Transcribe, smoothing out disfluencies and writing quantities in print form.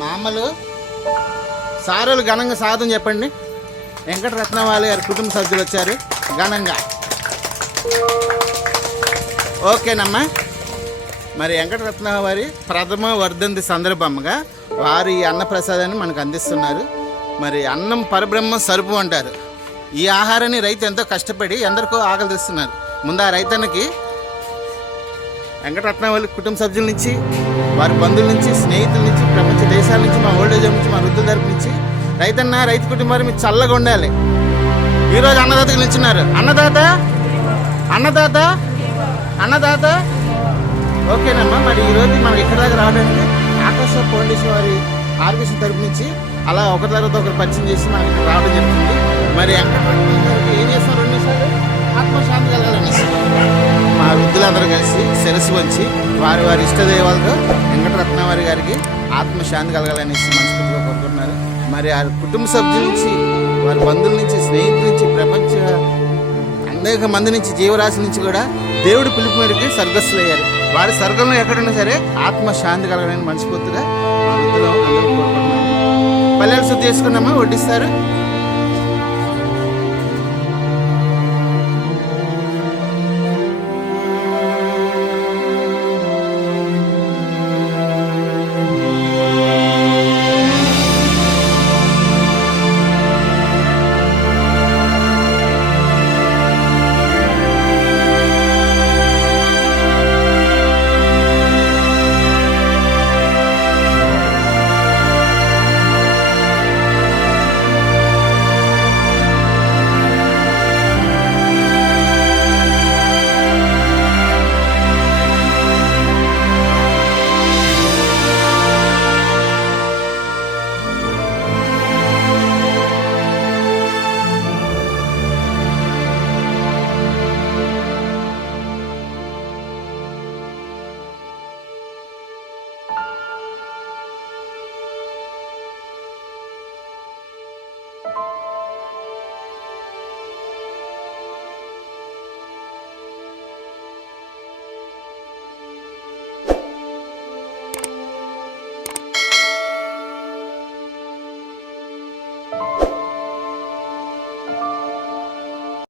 మా అమ్మలు సారులు ఘనంగా సాధన చెప్పండి. వెంకటరత్నవాళి గారి కుటుంబ సభ్యులు వచ్చారు ఘనంగా. ఓకేనమ్మా. మరి వెంకటరత్న వారి ప్రథమ వర్ధంతి సందర్భంగా వారి అన్నప్రసాదాన్ని మనకు అందిస్తున్నారు. మరి అన్నం పరబ్రహ్మ స్వరూపం అంటారు. ఈ ఆహారాన్ని రైతు ఎంతో కష్టపడి ఎందరికో ఆకలి తెస్తున్నారు. ముందు ఆ రైతన్నకి వెంకటరత్న వాళ్ళ కుటుంబ సభ్యుల నుంచి, వారి బంధువుల నుంచి, స్నేహితుల నుంచి, ప్రపంచ దేశాల నుంచి, మా ఓల్డేజ్ నుంచి, మా వృద్ధుల తరపు నుంచి రైతన్న రైతు కుటుంబాలు మీరు చల్లగా ఉండాలి. ఈరోజు అన్నదాతకు నిల్చున్నారు. అన్నదాత అన్నదాత అన్నదాత. ఓకేనమ్మా. మరి ఈరోజు మనకి ఇక్కడ దాకా రావడానికి ఆకాశ ఫౌండేషన్ వారి ఆర్గనైజేషన్ తరపు నుంచి అలా ఒకరి తర్వాత ఒకరు పరిచయం చేసి మనకి ఇక్కడ రావడం జరుగుతుంది. మరి వెంకటరత్న గారికి ఏం చేస్తున్నారు? 2 నిమిషాలు ఆత్మశాంతి కలగాలని మా వృద్ధులందరూ కలిసి శిరస్సు వంచి వారి వారి ఇష్టదేవాలతో వెంకటరత్న వారి గారికి ఆత్మశాంతి కలగాలనేసి మనస్ఫూర్తిగా కోరుకుంటున్నారు. మరి ఆ కుటుంబ సభ్యుల నుంచి, వారి బంధువుల నుంచి, స్నేహితుల నుంచి, ప్రపంచ అనేక మంది నుంచి, జీవరాశి నుంచి కూడా దేవుడి పిలుపు మేరకు స్వర్గస్థులయ్యారు. వారి స్వర్గంలో ఎక్కడున్నా సరే ఆత్మశాంతి కలగాలని మనస్ఫూర్తిగా మా వృద్ధులు అందరూ కోరుకుంటున్నాము. పల్లెలు శుద్ధి చేసుకున్నామా? వడ్డిస్తారు.